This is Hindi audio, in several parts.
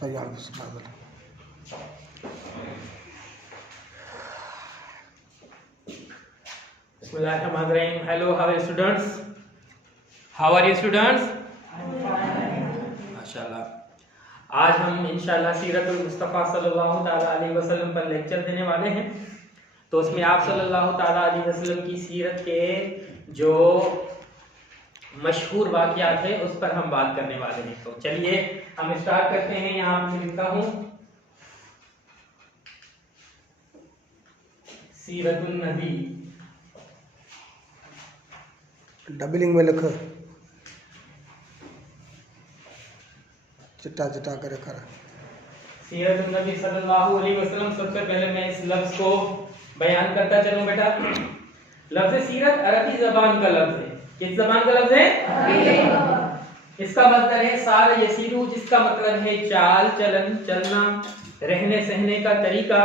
Bismillahirrahmanirrahim. Hello, how are you students? How are you students? माशाल्लाह। आज हम इंशाल्लाह सीरतुल मुस्तफ़ा सल्लल्लाहु ताला अलैहि वसल्लम पर लेक्चर देने वाले हैं। तो उसमें आप सल्लल्लाहु ताला अलैहि वसल्लम की सीरत के जो मशहूर वाक़यात है उस पर हम बात करने वाले हैं। तो चलिए हम स्टार्ट करते हैं। यहाँ मैं लिखता हूँ सीरतुन नबी, डबलिंग में लिखो, चिट्टा चिट्टा करे कर। सीरतुन नबी सल्लल्लाहु अलैहि वसल्लम। सबसे पहले मैं इस लफ्ज को बयान करता चलूं बेटा। लफ्ज सीरत अरबी जबान का लफ्ज है। किस जबान का लफ्ज है? अरबी। इसका मतलब है सार यसीरू, जिसका मतलब है चाल चलन, चलना, रहने सहने का तरीका।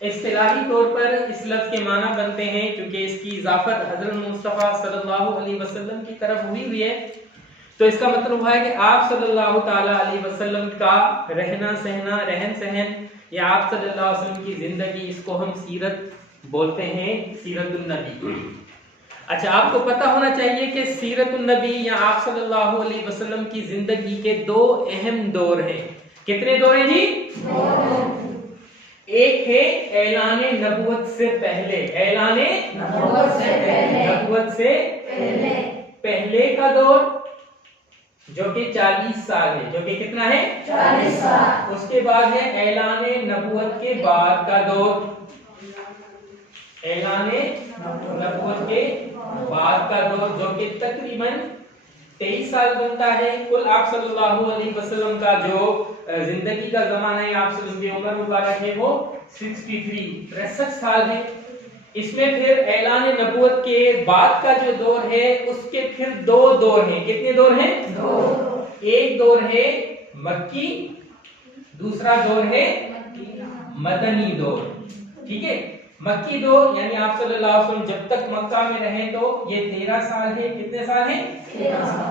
इस्तिलाही तौर पर इस लफ्ज के माना बनते हैं क्योंकि इसकी इजाफत हजरत मुस्तफ़ा सल्लल्लाहु अलैहि वसल्लम की तरफ हुई है। तो इसका मतलब हुआ है कि आप सल्लल्लाहु ताला अलैहि वसल्लम का रहना सहना, रहन सहन, या आप सल्लल्लाहु अलैहि वसल्लम की जिंदगी, इसको हम सीरत बोलते हैं, सीरतुन नबी। अच्छा, आपको पता होना चाहिए कि सीरतुन नबी या आप सल्लल्लाहु अलैहि वसल्लम की जिंदगी के दो अहम दौर हैं। कितने दौर हैं जी? एक है ऐलाने नबुवत से पहले, ऐलाने नबुवत से पहले का दौर, जो कि 40 साल है, जो कि कितना है? 40 साल। उसके बाद है ऐलाने नबुवत के बाद का दौर, ऐलाने नबुवत के बाद का दौर, जो कि तकरीबन 23 साल बनता है। कुल आप सल्लल्लाहु अलैहि वसल्लम का जो जिंदगी का जमाना है, आप सल्लल्लाहु की उम्र मुबारक है वो 63 साल है। इसमें फिर ऐलान नबूवत के बाद का जो दौर है उसके फिर दो दौर हैं। कितने दौर हैं? दो। एक दौर है मक्की, दूसरा दौर है मदनी दौर। ठीक है, मक्की दौर यानी आप सल्लल्लाहु अलैहि वसल्लम जब तक मक्का में रहे तो ये 13 साल है। कितने साल है? 13 साल।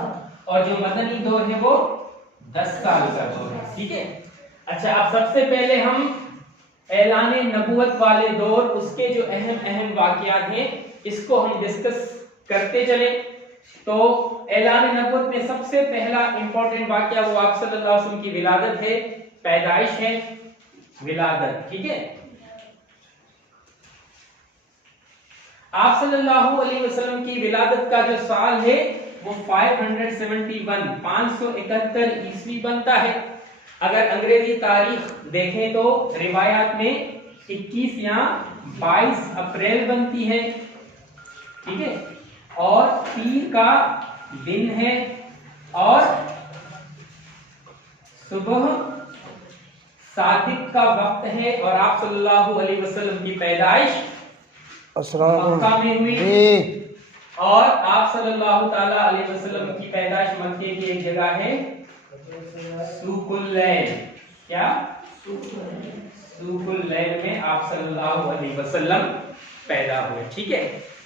और जो मदनी दौर है वो 10 साल का दौर है। ठीक है। अच्छा, अब सबसे पहले हम ऐलान नबूवत वाले दौर, उसके जो अहम वाकयात हैं इसको हम डिस्कस करते चले। तो ऐलान नबूवत में सबसे पहला इंपॉर्टेंट वाकया वो आप सल्लल्लाहु अलैहि वसल्लम की विलादत है, पैदाइश है, विलादत। ठीक है, आप सल्लल्लाहु अलैहि वसल्लम की विलादत का जो साल है वो 571 ईस्वी बनता है। अगर अंग्रेजी तारीख देखें तो रिवायात में 21 या 22 अप्रैल बनती है। ठीक है, और पीर का दिन है और सुबह सादिक का वक्त है। और आप सल्लल्लाहु अलैहि वसल्लम की पैदाइश मक्का में हुई और आप सल्लल्लाहु ताला अलैहि वसल्लम की पैदाइश मक्के की एक जगह है सुकुलैन। क्या? सुकुलैन में आप सल्लल्लाहु अलैहि वसल्लम पैदा हुए। ठीक है।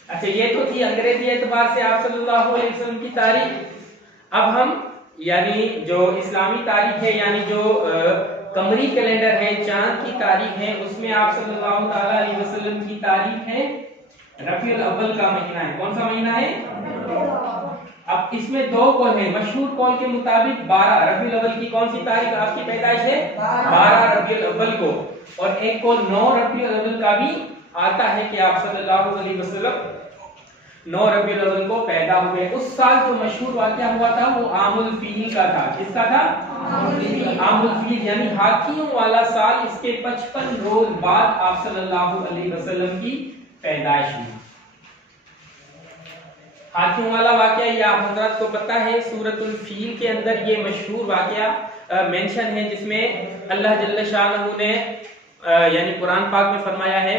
अच्छा, ये तो थी अंग्रेजी एतबार से आप सल्लल्लाहु अलैहि वसल्लम की तारीख। अब हम यानी जो इस्लामी तारीख है, यानी जो कमरी कैलेंडर है, चांद की तारीख है, उसमें आप सल्लल्लाहु ताला अलैहि वसल्लम की तारीख है रबीउल अव्वल का महीना है। कौन सा महीना है? अब इसमें दो कौल है। मशहूर कौल के मुताबिक 12 रबीउल अव्वल की कौन सी तारीख आपकी पैदाइश है? 12 रबीउल अव्वल को। और एक कौल 9 रबीउल अव्वल का भी आता है कि आप सल्लल्लाहु अलैहि वसल्लम 9 रबीउल अव्वल को पैदा हुए। उस साल जो मशहूर वाकया हुआ था वो आमुल फील का था। किसका था? आमुल फील यानी हाथियों वाला साल। इसके 55 रोज बाद आप सल्लल्लाहु अलैहि वसल्लम की पैदाइश हुई। हाथियों वाला वाकया ये आप हजरात को पता है, सूरतुल फील के अंदर ये मशहूर वाकया मेंशन है, जिसमें अल्लाह जल्ल शानहू ने यानी कुरान पाक में फरमाया है,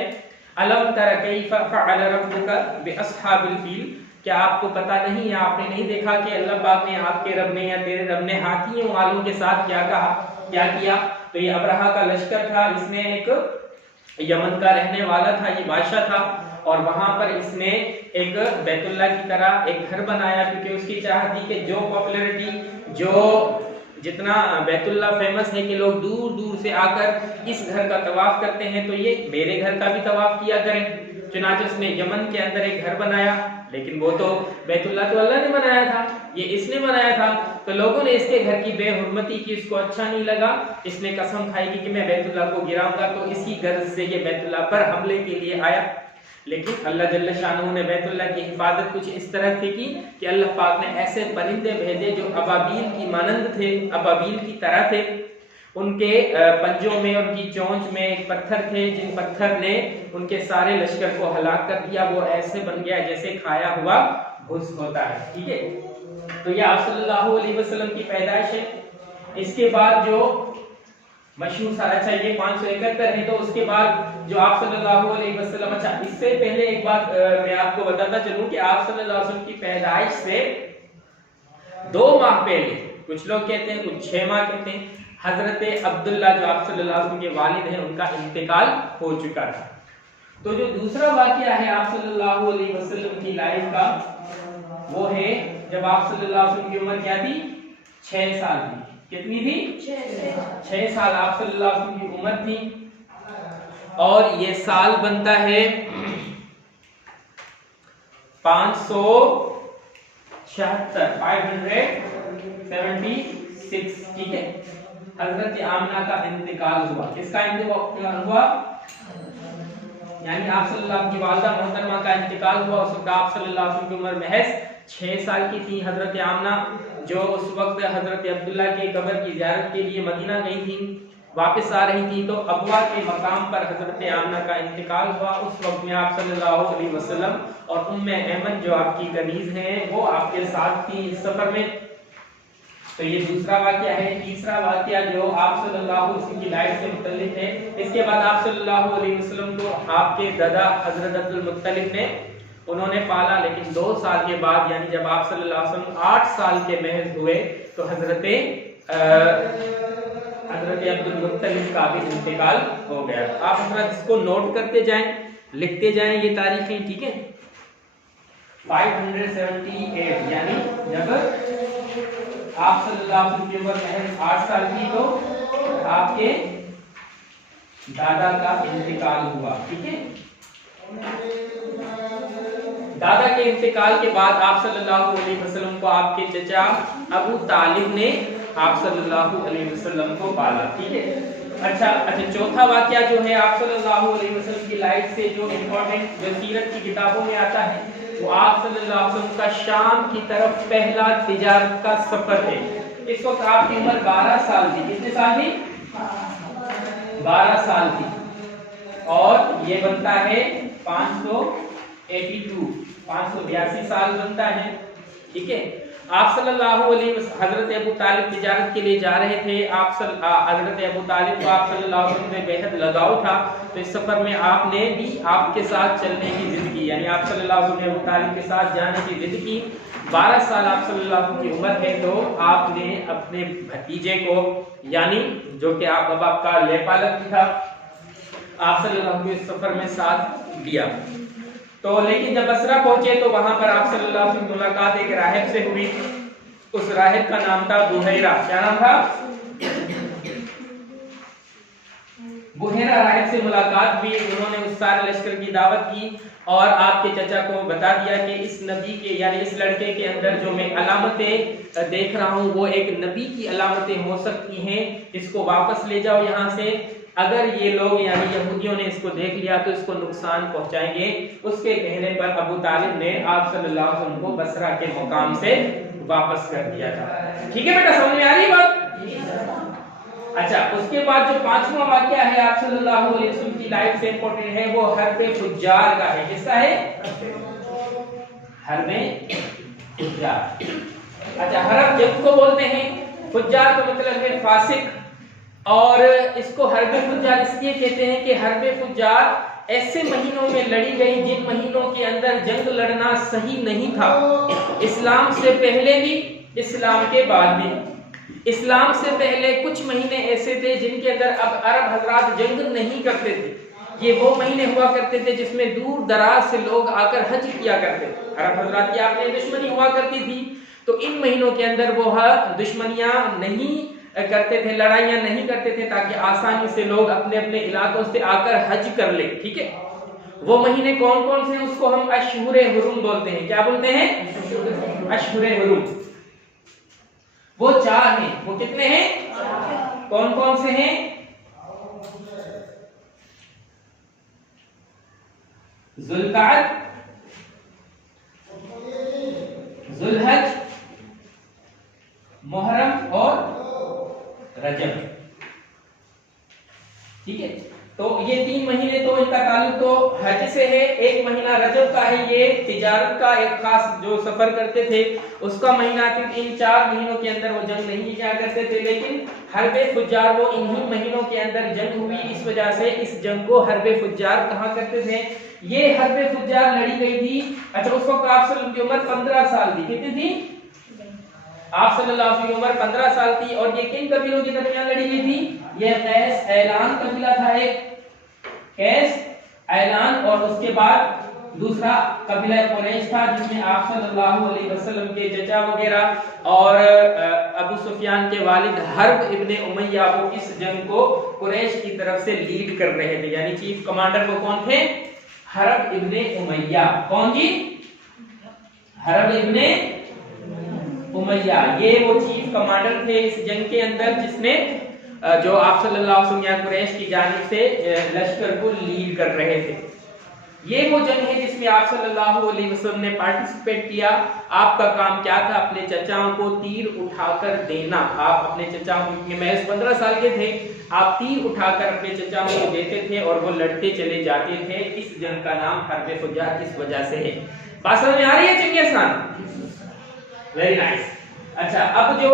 अलम तरा कैफ़ फ़अल रब्बुका बिअस्हाबिल फील। क्या आपको पता नहीं है, आपने नहीं देखा कि अल्लाह पाक ने, आपके रब ने या तेरे रब ने हाथियों वालों के साथ क्या कहा, क्या किया? तो ये अब्रहा का लश्कर था। इसमें एक यमन का रहने वाला था, ये बादशाह था, और वहां पर इसने एक बैतुल्लाह की तरह एक घर बनाया क्योंकि उसकी चाह थी कि जो पॉपुलैरिटी, जो जितना बैतुल्ला फेमस है कि लोग दूर दूर से आकर इस घर का तवाफ करते हैं, तो ये मेरे घर का भी तवाफ किया करें। चुनांचे उसने यमन के अंदर एक घर बनाया, लेकिन वो तो बैतुल्ला तो अल्लाह ने बनाया था, ये इसने बनाया था। तो लोगों ने इसके घर की बेहुरमती की, इसको अच्छा नहीं लगा, इसने कसम खाई कि मैं बैतुल्ला को गिराऊंगा। तो इसी गर्ज से ये बैतुल्ला पर हमले के लिए आया। लेकिन अल्लाह जल्ल शानहू ने बैतुल्ला की हिफाजत कुछ इस तरह से की कि अल्लाह पाक ने ऐसे परिंदे भेजे जो अबाबील की मानंद थे, अबाबील की तरह थे। उनके पंजों में, उनकी चोंच में एक पत्थर थे, जिन पत्थर ने उनके सारे लश्कर को हलाक कर दिया। वो ऐसे बन गया जैसे खाया हुआ भूस होता है। ठीक है, तो ये आप सल्लल्लाहु अलैहि वसल्लम की पैदाइश है। इसके बाद जो मशहूर सा, अच्छा ये 571 है, तो उसके बाद जो आप सल्लल्लाहु अलैहि वसल्लम, अच्छा इससे पहले एक बात मैं आपको बताता चलूं कि आप सल्लल्लाहु अलैहि वसल्लम की पैदाइश से 2 माह पहले, कुछ लोग कहते हैं, कुछ 6 माह कहते हैं, हजरत अब्दुल्ला जो आप सल्लल्लाहु अलैहि वसल्लम के वालिद हैं, उनका इंतकाल हो चुका था। तो जो दूसरा वाकया है आप सल्लल्लाहु अलैहि वसल्लम की लाइफ का, वो है जब आप सल्लल्लाहु अलैहि वसल्लम की उम्र क्या थी? 6 साल थी। कितनी थी? 6 साल आप सल्लल्लाहु अलैहि वसल्लम की उम्र थी। और ये साल बनता है 576, ठीक है। हजरत आमना का इंतकाल हुआ। किसका इंतकाल हुआ? यानी आप सल्लल्लाहु अलैहि वसल्लम की वालिदा मोहतरमा का इंतकाल हुआ। उस वक्त आप सल्लल्लाहु अलैहि वसल्लम की उम्र महज 6 साल की थी। हजरत आमना जो उस वक्त हजरत अब्दुल्ला के कब्र की ज़ियारत के लिए मदीना गई थी, वापस आ रही थी, तो अबवा के मकाम पर हजरत आमना का इंतकाल हुआ। उस वक्त में आप सल्लल्लाहु अलैहि वसल्लम और उम्मे ऐमन जो आपकी कनीज हैं, वो आपके साथ थी इस सफर में। तो ये दूसरा वाकया है। तीसरा वाकया जो आप सल्लल्लाहु अलैहि वसल्लम की लाइफ से मुतल्लिक है, इसके बाद आप सल्लल्लाहु अलैहि वसल्लम को आपके दादा हजरत अब्दुल मुत्तलिब ने उन्होंने पाला। लेकिन 2 साल के बाद, यानी जब आप सल्लल्लाहु अलैहि वसल्लम 8 साल के महज हुए, तो हजरत अब्दुल मुत्तलिब का भी इंतकाल हो गया। आप हजरत इसको नोट करते जाएं, लिखते जाएं ये तारीखें, ठीक है। 578 यानी जब आप सल्लल्लाहु अलैहि वसल्लम की उम्र महज 8 साल की, तो आपके दादा का इंतकाल हुआ, ठीक है। दादा के इंतकाल के बाद आप सल्लल्लाहु अलैहि वसल्लम को आपके चचा अबू तालिब ने आप सल्लल्लाहु अलैहि वसल्लम को पाला, ठीक है। अच्छा, चौथा वाकया जो है आप सल्लल्लाहु अलैहि वसल्लम की लाइफ से जो इम्पोर्टेंट, जो सीरत की किताबों में आता है, वो आप सल्लल्लाहु अलैहि वसल्लम का शाम की तरफ पहला तिजारत का सफर है। इस वक्त आपकी उम्र 12 साल थी। कितने साल थी? 12 साल थी। और ये बनता है 582 साल बनता है, ठीक है। आप सल्लल्लाहु अलैहि वसल्लम हजरत अबू तालिब तिजारत के लिए जा रहे थे। हजरत अबू तालिब को आप सल्लल्लाहु अलैहि वसल्लम में बेहद लगाव था, तो इस सफर में आपने भी आपके साथ चलने की जिद की, यानी आप सल्लल्लाहु अलैहि वसल्लम अबू तालिब के साथ जाने की जिद की। 12 साल आप सल्लल्लाहु अलैहि वसल्लम की उम्र है, तो आपने अपने भतीजे को, यानी जो कि आप अब आपका लेपालक था, आप सल्लल्लाहु अलैहि वसल्लम इस सफर में साथ दिया। तो लेकिन जब बसरा पहुंचे, तो वहां पर आप सल्लल्लाहु अलैहि वसल्लम की मुलाकात एक राहिब से हुई। उस राहिब का नाम था बुहैरा। क्या नाम था? बुहैरा राहिब से मुलाकात हुई। उन्होंने उस सारे लश्कर की दावत की और आपके चचा को बता दिया कि इस नबी के, यानी इस लड़के के अंदर जो मैं अलामतें देख रहा हूं, वो एक नबी की अलामतें हो सकती हैं। इसको वापस ले जाओ यहाँ से। अगर ये लोग, यानी यहूदियों ने इसको देख लिया, तो इसको नुकसान पहुंचाएंगे। उसके कहने पर अबू तालिब ने आप सल्लल्लाहु अलैहि वसल्लम को बसरा के मुकाम से वापस कर दिया था। ठीक है बेटा, समझ में आ रही है बात? अच्छा, उसके बाद जो 5वां वाकया है आप सल्लल्लाहु अलैहि वसल्लम की लाइफ से इंपॉर्टेंट है, वो हर्ब फुज्जार का है। किसका है? हर्ब फुज्जार। अच्छा, हर्ब जब को बोलते हैं, फुज्जार का मतलब है फासिक। और इसको हर्ब फुज्जार इसलिए कहते हैं कि हर्ब फुज्जार ऐसे महीनों में लड़ी गई जिन महीनों के अंदर जंग लड़ना सही नहीं था। इस्लाम से पहले भी, इस्लाम के बाद भी। इस्लाम से पहले कुछ महीने ऐसे थे जिनके अंदर अब अरब हजरात जंग नहीं करते थे। ये वो महीने हुआ करते थे जिसमें दूर दराज से लोग आकर हज किया करते थे। अरब हजरात की आपने दुश्मनी हुआ करती थी, तो इन महीनों के अंदर वो दुश्मनियां नहीं करते थे, लड़ाइयां नहीं करते थे, ताकि आसानी से लोग अपने अपने इलाकों से आकर हज कर ले। ठीक है, वो महीने कौन कौन से हैं उसको हम अशहुरे हुरुम बोलते हैं। क्या बोलते हैं? अशहुरे हुरुम। वो 4 हैं। वो कितने हैं? कौन कौन से हैं? जुल्काद, जुल्हज, मुहर्रम और रजब। ठीक है, तो ये 3 महीने तो इनका ताल्लुक तो हज से है। एक महीना रजब का है, ये तिजारत का एक खास जो सफर करते थे उसका महीना था। इन 4 महीनों के अंदर वो जंग नहीं किया करते थे, लेकिन हर्बे फुज्जार वो इन्हीं महीनों के अंदर जंग हुई। इस वजह से इस जंग को हर्बे फुज्जार कहा करते थे। ये हर्बे फुज्जार लड़ी गई थी, अच्छा उस वक्त आप सल्लल्लाहु अलैहि वसल्लम की उम्र 15 साल थी। कितनी थी? आप सल्लल्लाहु अलैहि वसल्लम की उम्र 15 साल थी। और ये किन कबीलों के दरमियान लड़ी गई थी? ये कैस ऐलान कबीला था, एक कैस ऐलान, और उसके बाद दूसरा कबीला कुरैश था, जिसमें आप सल्लल्लाहु अलैहि वसल्लम के चचा वगैरह और अबू सुफियान के वालिद हर्ब इब्ने उमैया वो इस जंग को कुरैश की तरफ से लीड कर रहे थे। यानी चीफ कमांडर वो कौन थे? हर्ब इब्ने उमैया। कौन जी? हर्ब इब्ने उमैया। ये वो चीफ कमांडर थे इस जंग के अंदर, जिसने जो आप सल्लल्लाहु अलैहि वसल्लम कुरैश की जानिब से लश्कर को लीड कर रहे थे। ये वो जंग है जिसमें आप सल्लल्लाहु अलैहि वसल्लम ने पार्टिसिपेट किया। आपका काम क्या था? अपने चचाओं को तीर उठाकर देना। आप अपने चचाओं को, महज 15 साल के थे, आप तीर उठाकर अपने चचाओं को देते थे और वो लड़ते चले जाते थे। इस जंग का नाम हर्बे फुज्जार इस वजह से है। बात समझ में आ रही है चंगेज खान? Very nice. अच्छा, अब जो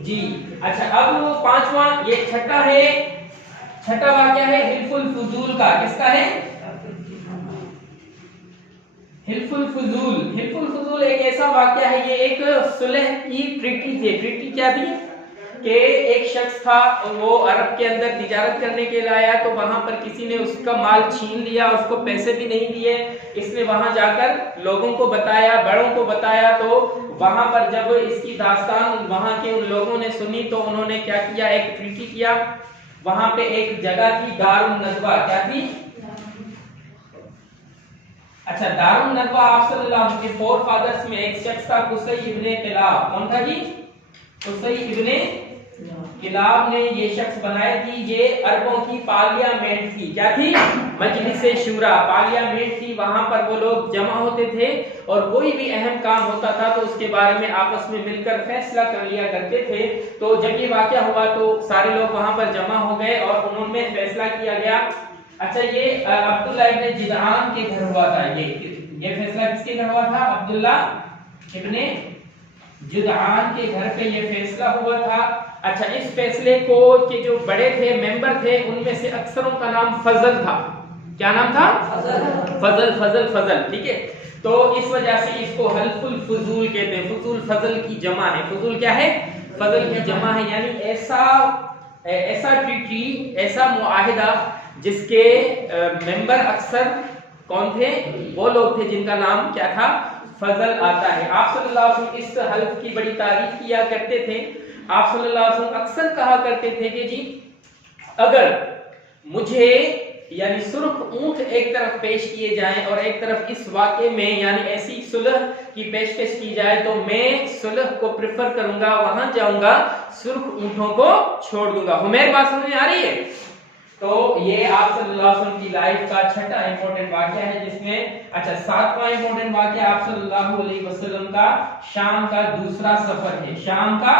जी, अच्छा अब वो 5वां, ये छठा है, छठा वाक्य है हिल्फुल फुजूल का। किसका है? हिल्फुल फुजूल। हिल्फुल फुजूल एक ऐसा वाक्य है, ये एक सुलह की ट्रीटी थी। ट्रीटी क्या थी कि एक शख्स था, वो अरब के अंदर तिजारत करने के लिए आया, तो वहां पर किसी ने उसका माल छीन लिया, उसको पैसे भी नहीं दिए। इसने वहां जाकर लोगों को बताया, बड़ों को बताया, तो वहां पर जब इसकी दास्तान वहां के उन लोगों ने सुनी तो उन्होंने क्या किया? एक ट्रीटी किया। वहां पे एक जगह थी दारुन नदवा। क्या थी? अच्छा, दारुन नदवा आप सल्लल्लाहु अलैहि वसल्लम के फोर फादर्स में एक शख्स था, कुसै इब्ने किलाब। कौन था जी? कुसै इब्ने किलाब ने ये शख्स बनाई थी। ये अरबों की पार्लियामेंट थी। क्या थी? मजलिसे शुरा, पार्लियामेंट थी। वहां पर वो लोग जमा होते थे और कोई भी अहम काम होता था तो उसके बारे में आपस में मिलकर फैसला कर लिया करते थे। तो जब ये वाकया हुआ तो सारे लोग वहां पर जमा हो गए और उन्होंने फैसला किया गया। अच्छा, ये अब्दुल्ला इब्ने जिदआन के घर हुआ था। ये फैसला किसके घर हुआ था? अब्दुल्ला इब्ने जिदआन के घर पे ये फैसला हुआ था। अच्छा, इस फैसले को के जो बड़े थे, मेंबर थे, उनमें से अक्सरों का नाम फजल था। क्या नाम था? फजल। फजल फजल। ठीक है, तो इस वजह से इसको हल्फुल फुजूल कहते हैं। फुजूल फजल की जमा है। फुजूल क्या है? फजल की जमा है। यानी ऐसा ट्रीटी, ऐसा मुआहिदा जिसके मेंबर अक्सर कौन थे? वो लोग थे जिनका नाम क्या था? फजल आता है। आप सल्लल्लाहु अलैहि वसल्लम इस हल्फ की बड़ी तारीफ किया करते थे। आप सल्लल्लाहु अलैहि वसल्लम अक्सर कहा करते थे कि जी अगर मुझे यानी सुर्ख ऊंट एक तरफ पेश किए जाएं और एक तरफ इस वाक़े में यानी ऐसी सुलह की पेशकश की जाए तो मैं सुलह को प्रेफर करूंगा, वहां जाऊंगा, सुर्ख ऊंटों को छोड़ दूंगा। हुमैर बात समझ में आ रही है? तो ये आप सल्लल्लाहु अलैहि वसल्लम की लाइफ का छठा इंपॉर्टेंट वाक्य है, जिसमें अच्छा 7वां इंपॉर्टेंट वाक्य आप सल्लल्लाहु अलैहि वसल्लम का शाम का दूसरा सफर है। शाम का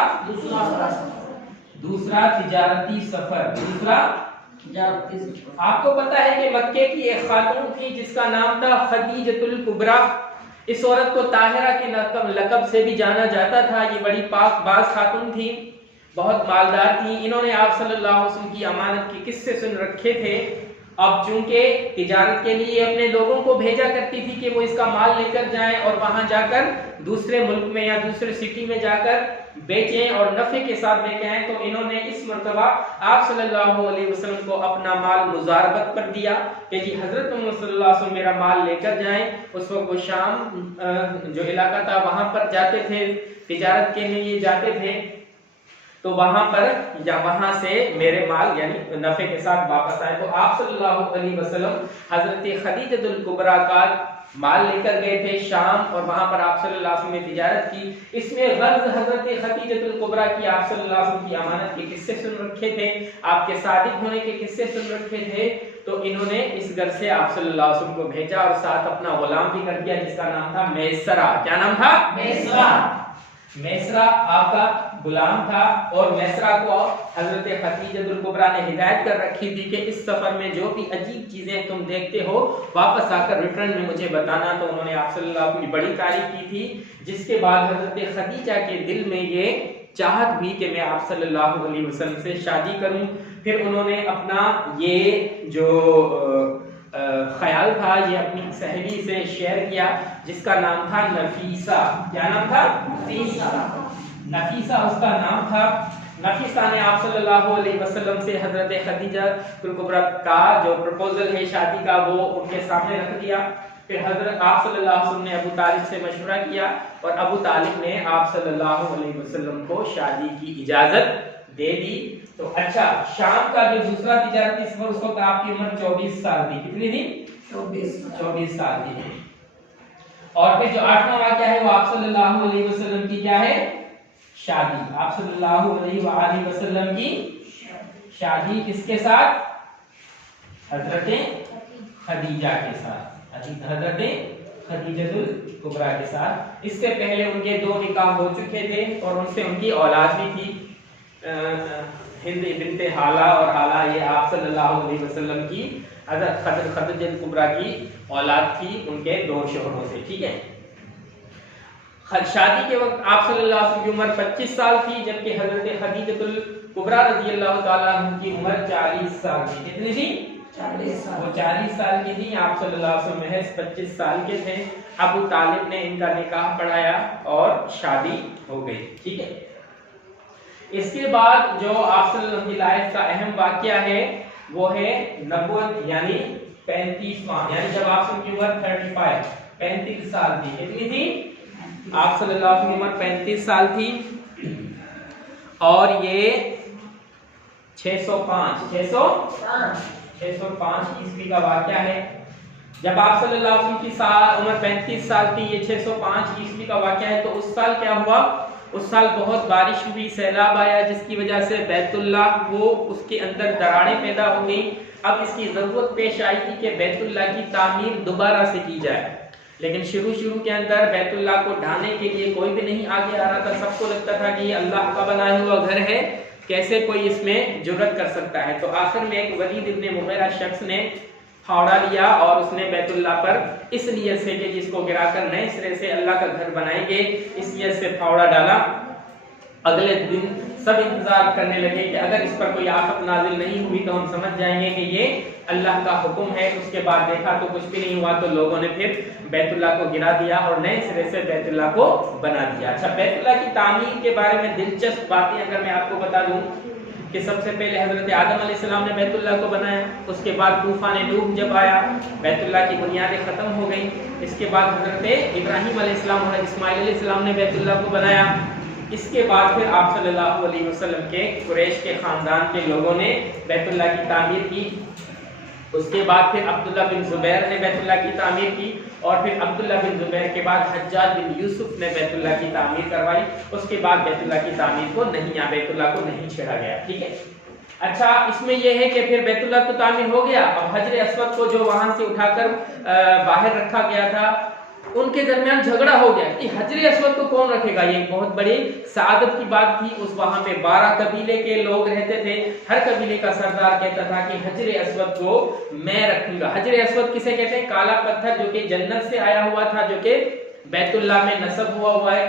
दूसरा तिजारती सफर। दूसरा आपको पता है कि मक्के की एक खातून थी जिसका नाम था खदीजतुल कुबरा। इस औरत को ताहिरा के लक़ब से भी जाना जाता था। ये बड़ी पाक बाज खातून थी, बहुत मालदार थी। इन्होंने आप सल्लल्लाहु अलैहि वसल्लम की अमानत के किस्से सुन रखे थे अब चूंकि तिजारत के लिए अपने लोगों को भेजा करती थी कि वो इसका माल लेकर जाएं और वहां जाकर दूसरे मुल्क में या दूसरे सिटी में जाकर बेचें और नफे के साथ लेके आए, तो इन्होंने इस मर्तबा आप सल्लल्लाहु अलैहि वसल्लम को अपना माल मुजारबत पर दिया कि जी हजरत मोहम्मद सल्लल्लाहु अलैहि वसल्लम मेरा माल लेकर जाएं। उस वक्त वो शाम जो इलाका था वहां पर जाते थे, तिजारत के लिए जाते थे, तो वहां पर या वहां से मेरे माल यानी नफे के साथ वापस आए। तो आप सल्लल्लाहु अलैहि वसल्लम हजरत खदीजतुल कुबरा का माल लेकर गए थे शाम, और वहां पर आप सल्लल्लाहु अलैहि वसल्लम ने तिजारत की। इसमें गर्ज हजरत खदीजतुल कुबरा की आप सल्लल्लाहु अलैहि वसल्लम की अमानत के किस्से सुन रखे थे, आपके सादिक होने के किस्से सुन रखे थे, तो इन्होंने इस घर से आप सल्लल्लाहु अलैहि वसल्लम को भेजा और साथ अपना गुलाम भी कर दिया जिसका नाम था मैसरा। क्या नाम था? मैसरा। मैसरा आपका गुलाम था, और मैसरा को हजरत खदीजतुल कुबरा ने हिदायत कर रखी थी कि इस सफर में जो भी अजीब चीजें तुम देखते हो वापस आकर रिटर्न में मुझे बताना। तो उन्होंने आप सल्लल्लाहु अलैहि वसल्लम की बड़ी तारीफ की थी, जिसके बाद हजरत खदीजा के दिल में ये चाहत हुई कि मैं आप सल्लल्लाहु अलैहि वसल्लम से शादी करूं। फिर उन्होंने अपना ये जो ख्याल था ये अपनी सहेली से शेयर किया जिसका नाम था नफीसा। क्या नाम था? नफीसा। नफीसा उसका नाम था। नफीसा ने आप सल्लल्लाहु अलैहि वसल्लम से हजरत खदीजतुल कुबरा का जो प्रपोजल है शादी का वो उनके सामने रख दिया। फिर हजरत आप सल्लल्लाहु अलैहि वसल्लम ने अबू तालिब से मशवरा किया और अबू तालिब ने आप सल्लल्लाहु अलैहि वसल्लम को शादी की इजाजत दे दी। तो अच्छा, शाम का जो दूसरा तिजारती सफर उस वक्त आपकी उम्र 24 साल थी। कितनी थी? 24 साल थी। और फिर जो 8वां वाक़या है वो आप सल्लल्लाहु अलैहि वसल्लम की क्या है? शादी। आप सल्लल्लाहु अलैहि वसल्लम की शादी किसके साथ? हजरत खदीजा के साथ, हजरत खदीजतुल कुबरा के साथ। इससे पहले उनके 2 निकाह हो चुके थे और उनसे उनकी औलाद भी थी, हिंद बिनते हाला, और हाला ये आप सल्लल्लाहु अलैहि वसल्लम की हजरत खदीजतुल कुबरा की औलाद थी उनके 2 शोहरों से। ठीक है। शादी के वक्त आप सल्लल्लाहु अलैहि वसल्लम की उम्र 25 साल थी, जबकि हजरत खदीजतुल कुबरा रज़ियल्लाहु ताला अन्हा की उम्र 40 साल थी। कितनी थी? 40 साल। वो 40 साल की थी, आप सल्लल्लाहु अलैहि वसल्लम महज 25 साल के थे। अबू तालिब ने इनका निकाह पढ़ाया और शादी हो गई। ठीक है। इसके बाद जो आप सल्लल्लाहु अलैहि वसल्लम की लाइफ का अहम वाकया है वो है नबुवत यानी 35वां, यानी जब आप की उम्र 35 साल थी। कितनी थी? आप सल्लल्लाहु अलैहि वसल्लम की उम्र 35 साल थी, और ये 605 ईस्वी का वाकया है। जब आप सल्लल्लाहु अलैहि वसल्लम की उम्र 35 साल थी, ये 605 ईस्वी का वाकया है। तो उस साल क्या हुआ? उस साल बहुत बारिश हुई, सैलाब आया, जिसकी वजह से बैतुल्लाह वो उसके अंदर दरारें पैदा हो गई। अब इसकी जरूरत पेश आई थी कि बैतुल्लाह की तामीर दोबारा से की जाए, लेकिन शुरू के अंदर बैतुल्लाह को ढाने के लिए कोई भी नहीं आगे आ रहा था। सबको लगता था कि ये अल्लाह का बनाया हुआ घर है, कैसे कोई इसमें जुर्रत कर सकता है। तो आखिर में एक वलीद इब्ने मुगीरा शख्स ने फावड़ा लिया और उसने बैतुल्लाह पर इस नियत से कि जिसको गिराकर नए सिरे से अल्लाह का घर बनाएंगे, इस नियत से फावड़ा डाला। अगले दिन सब इंतजार करने लगे कि अगर इस पर कोई आफत नाजिल नहीं हुई तो हम समझ जाएंगे कि ये अल्लाह का हुक्म है। उसके बाद देखा तो कुछ भी नहीं हुआ, तो लोगों ने फिर बैतुल्लाह को गिरा दिया और नए सिरे से बैतुल्लाह को बना दिया। अच्छा, बैतुल्लाह की तामीर के बारे में दिलचस्प बातें अगर मैं आपको बता दूं कि सबसे पहले हजरत आदम अलैहिस्सलाम ने बैतुल्लाह को बनाया, उसके बाद तूफान नूह जब आया बैतुल्लाह की बुनियादें खत्म हो गई। इसके बाद हजरत इब्राहीम अलैहिस्सलाम और इस्माइल अलैहिस्सलाम ने बैतुल्लाह को बनाया। इसके बाद फिर आप सल्लल्लाहु अलैहि वसल्लम के कुरैश के खानदान के लोगों ने बैतुल्लाह की तामीर की। उसके बाद फिर अब्दुल्लाह बिन जुबैर ने बैतुल्लाह की तामीर की, और फिर अब्दुल्लाह बिन जुबैर के बाद हज्जाज बिन यूसुफ ने बैतुल्लाह की तामीर करवाई। उसके बाद बैतुल्लाह की तामीर को नहीं, या बैतुल्लाह को नहीं छेड़ा गया। ठीक है। अच्छा, इसमें यह है कि फिर बैतुल्लाह तो तामीर हो गया। अब हजर अस्वद को जो वहां से उठाकर बाहर रखा गया था, उनके दरमियान झगड़ा हो गया कि हजर अस्वद को कौन रखेगा। ये एक बहुत बड़ी सादत की बात थी। उस वहां पे 12 कबीले के लोग रहते थे। हर कबीले का सरदार कहता था कि हजर अस्वद को मैं रखूंगा। हजर अस्वद किसे कहते हैं? काला पत्थर जो कि जन्नत से आया हुआ था, जो कि बैतुल्लाह में नस्ब हुआ है।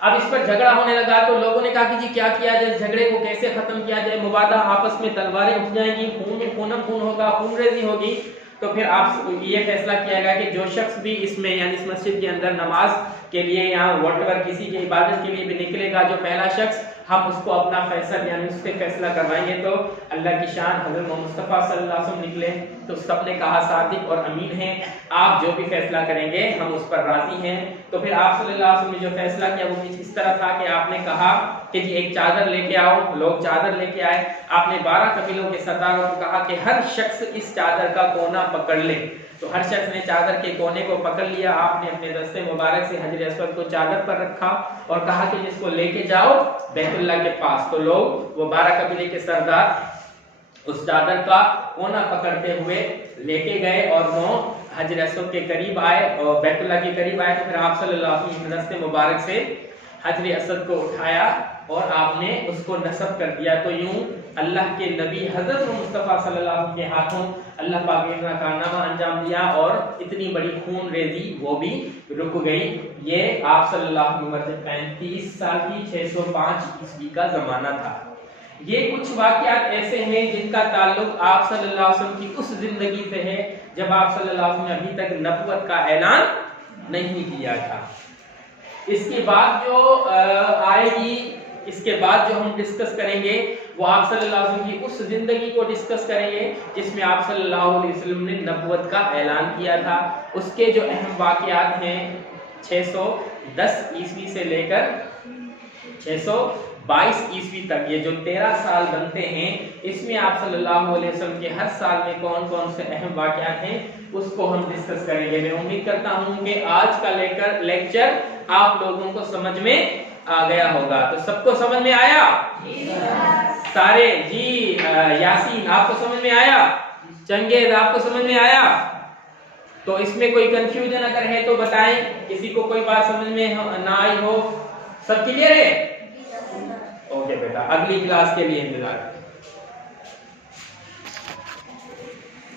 अब इस पर झगड़ा होने लगा तो लोगों ने कहा कि जी क्या किया जाए, झगड़े को कैसे खत्म किया जाए, मुबादा आपस में तलवारें उठ जाएंगी, खून होगा, खूनरेजी होगी। तो फिर आप ये फैसला किया गया कि जो शख्स भी इसमें यानी इस मस्जिद के अंदर नमाज के लिए यहाँ व्हाटएवर किसी की इबादत के लिए भी निकलेगा, जो पहला शख्स, हम उसको अपना फैसला यानी उससे फैसला करवाएंगे। तो अल्लाह की शान हज़रत मुस्तफ़ा सल्लल्लाहु अलैहि वसल्लम निकले तो सबने कहा सादिक और अमीन हैं, आप जो भी फैसला करेंगे हम उस पर राजी हैं। तो फिर आप सल्लल्लाहु अलैहि वसल्लम ने जो फैसला किया वो कुछ इस तरह था कि आपने कहा कि जी एक चादर लेके आओ, लोग चादर लेके आए। आपने 12 कबीलों के सरदारों को कहा कि हर शख्स इस चादर का कोना पकड़ ले। तो हर शख्स ने चादर के कोने को पकड़ लिया। आपने अपने दस्ते मुबारक से हजर अस्वद को चादर पर रखा और कहा कि जिसको लेके जाओ बैतुल्लाह के पास। तो लोग वो 12 कबीले के सरदार उस चादर का कोना पकड़ते हुए लेके गए और वो हजर अस्वद के करीब आए और बैतुल्लाह के करीब आए। तो फिर आप सल्लल्लाहु अलैहि वसल्लम ने दस्ते मुबारक से हजर अस्वद को उठाया और आपने उसको नस्ब कर दिया। तो यूं अल्लाह के नबी हजरत मुस्तफ़ा सल्लल्लाहु अलैहि वसल्लम के हाथों अल्लाह पाक ने अपना कारनामा अंजाम दिया और इतनी बड़ी खून रेजी वो भी रुक गई। ये आप सल्लल्लाहु अलैहि वसल्लम 35 साल की 605 ईस्वी का जमाना था। ये कुछ वाकयात ऐसे हैं जिनका ताल्लुक आप सल्लल्लाहु अलैहि वसल्लम की उस जिंदगी से है जब आप सल्लल्लाहु अलैहि वसल्लम ने अभी तक नबुवत का ऐलान नहीं किया था। इसके बाद जो आएगी, इसके बाद जो हम डिस्कस करेंगे वो आप सल्लल्लाहु अलैहि वसल्लम की उस जिंदगी को डिस्कस करेंगे जिसमें आप सल्लल्लाहु अलैहि वसल्लम ने नबुवत का ऐलान किया था। उसके जो अहम वाकयात हैं 610 ईस्वी से लेकर 622 ईस्वी तक, ये जो 13 साल बनते हैं, इसमें आप सल्लल्लाहु अलैहि वसल्लम के हर साल में कौन कौन से अहम वाकयात हैं उसको हम डिस्कस करेंगे। मैं उम्मीद करता हूं कि आज का लेक्चर आप लोगों को समझ में आ गया होगा। तो सबको समझ में आया? सारे जी, यासीन आपको समझ में आया? चंगेज आपको समझ में आया? तो इसमें कोई कंफ्यूजन अगर है तो बताएं, किसी को कोई बात समझ में ना आई हो। सब क्लियर है? ओके बेटा, अगली क्लास के लिए इंतजार।